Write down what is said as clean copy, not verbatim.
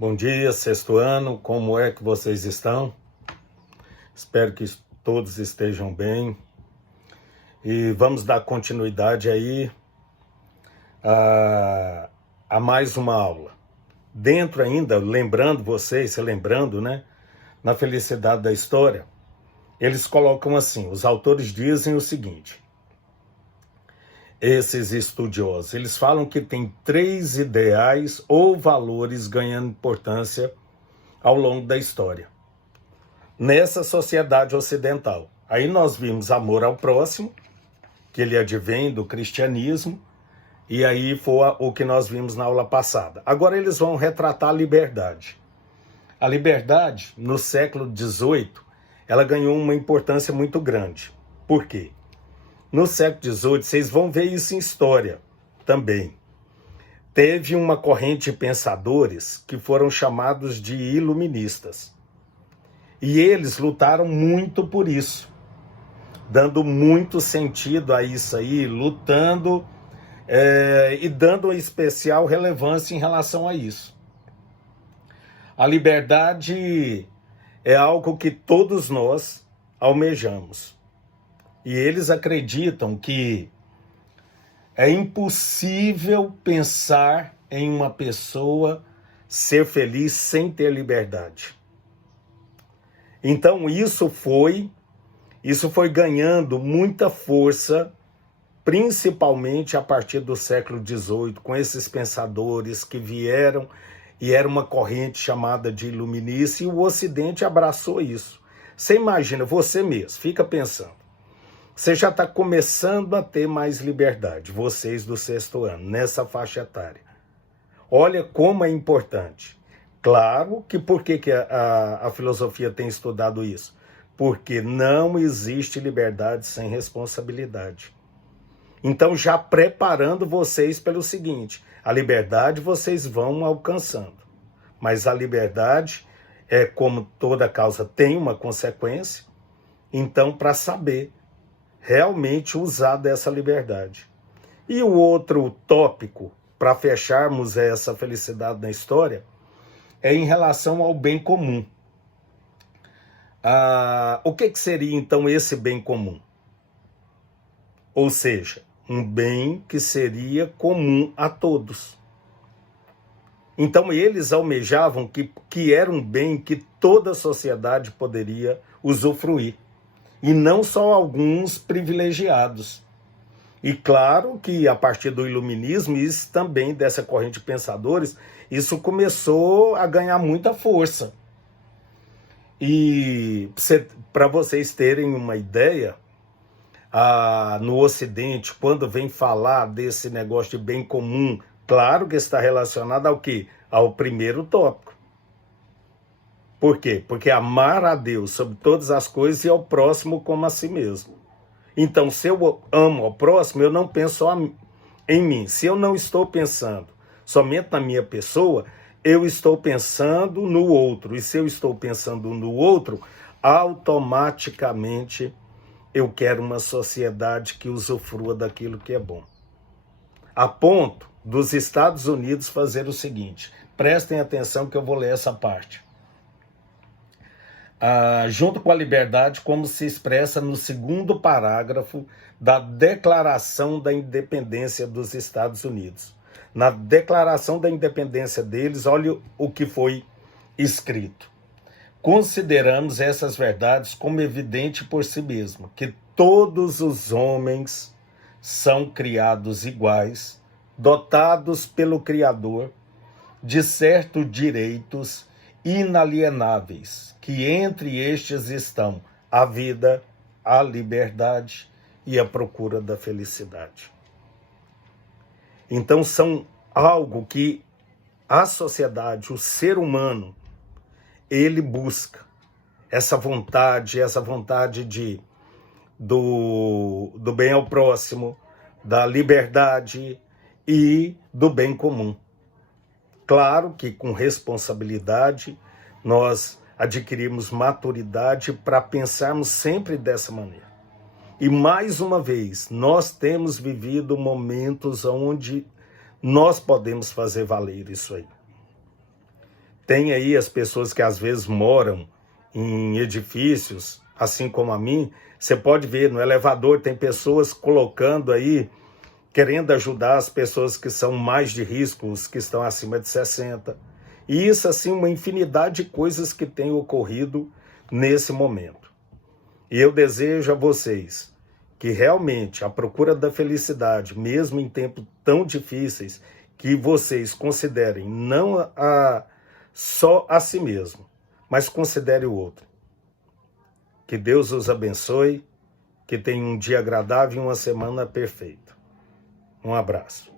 Bom dia, sexto ano, como é que vocês estão? Espero que todos estejam bem. E vamos dar continuidade aí a mais uma aula. Dentro ainda, lembrando vocês, relembrando, né? Na Felicidade da História, eles colocam assim, os autores dizem o seguinte, esses estudiosos, eles falam que tem 3 ideais ou valores ganhando importância ao longo da história, nessa sociedade ocidental. Aí nós vimos amor ao próximo, que ele advém do cristianismo, e aí foi o que nós vimos na aula passada. Agora eles vão retratar a liberdade. A liberdade, no século XVIII, ela ganhou uma importância muito grande. Por quê? No século XVIII, vocês vão ver isso em história também. Teve uma corrente de pensadores que foram chamados de iluministas. E eles lutaram muito por isso, dando muito sentido a isso aí, lutando e dando uma especial relevância em relação a isso. A liberdade é algo que todos nós almejamos. E eles acreditam que é impossível pensar em uma pessoa ser feliz sem ter liberdade. Então isso foi ganhando muita força, principalmente a partir do século XVIII, com esses pensadores que vieram e era uma corrente chamada de iluministas, e o Ocidente abraçou isso. Você imagina, você mesmo, fica pensando. Você já está começando a ter mais liberdade, vocês do sexto ano, nessa faixa etária. Olha como é importante. Claro que por que a filosofia tem estudado isso? Porque não existe liberdade sem responsabilidade. Então, já preparando vocês pelo seguinte, a liberdade vocês vão alcançando, mas a liberdade, como toda causa, tem uma consequência, então, para saber realmente usar dessa liberdade. E o outro tópico, para fecharmos essa felicidade na história, é em relação ao bem comum. O que seria, então, esse bem comum? Ou seja, um bem que seria comum a todos. Então, eles almejavam que era um bem que toda a sociedade poderia usufruir, e não só alguns privilegiados. E claro que a partir do iluminismo, isso também, dessa corrente de pensadores, isso começou a ganhar muita força. E para vocês terem uma ideia, no Ocidente, quando vem falar desse negócio de bem comum, claro que está relacionado ao quê? Ao primeiro tópico. Por quê? Porque amar a Deus sobre todas as coisas e ao próximo como a si mesmo. Então, se eu amo ao próximo, eu não penso só em mim. Se eu não estou pensando somente na minha pessoa, eu estou pensando no outro. E se eu estou pensando no outro, automaticamente eu quero uma sociedade que usufrua daquilo que é bom. A ponto dos Estados Unidos fazer o seguinte, prestem atenção que eu vou ler essa parte. Junto com a liberdade, como se expressa no 2º parágrafo da Declaração da Independência dos Estados Unidos. Na Declaração da Independência deles, olha o que foi escrito. Consideramos essas verdades como evidente por si mesmo, que todos os homens são criados iguais, dotados pelo Criador de certos direitos inalienáveis, que entre estes estão a vida, a liberdade e a procura da felicidade. Então são algo que a sociedade, o ser humano, ele busca essa vontade do bem ao próximo, da liberdade e do bem comum. Claro que com responsabilidade nós adquirimos maturidade para pensarmos sempre dessa maneira. E mais uma vez, nós temos vivido momentos onde nós podemos fazer valer isso aí. Tem aí as pessoas que às vezes moram em edifícios, assim como a mim. Você pode ver no elevador, tem pessoas colocando aí, querendo ajudar as pessoas que são mais de risco, os que estão acima de 60. E isso, assim, uma infinidade de coisas que tem ocorrido nesse momento. E eu desejo a vocês que realmente a procura da felicidade, mesmo em tempos tão difíceis, que vocês considerem não só a si mesmo, mas considere o outro. Que Deus os abençoe, que tenham um dia agradável e uma semana perfeita. Um abraço.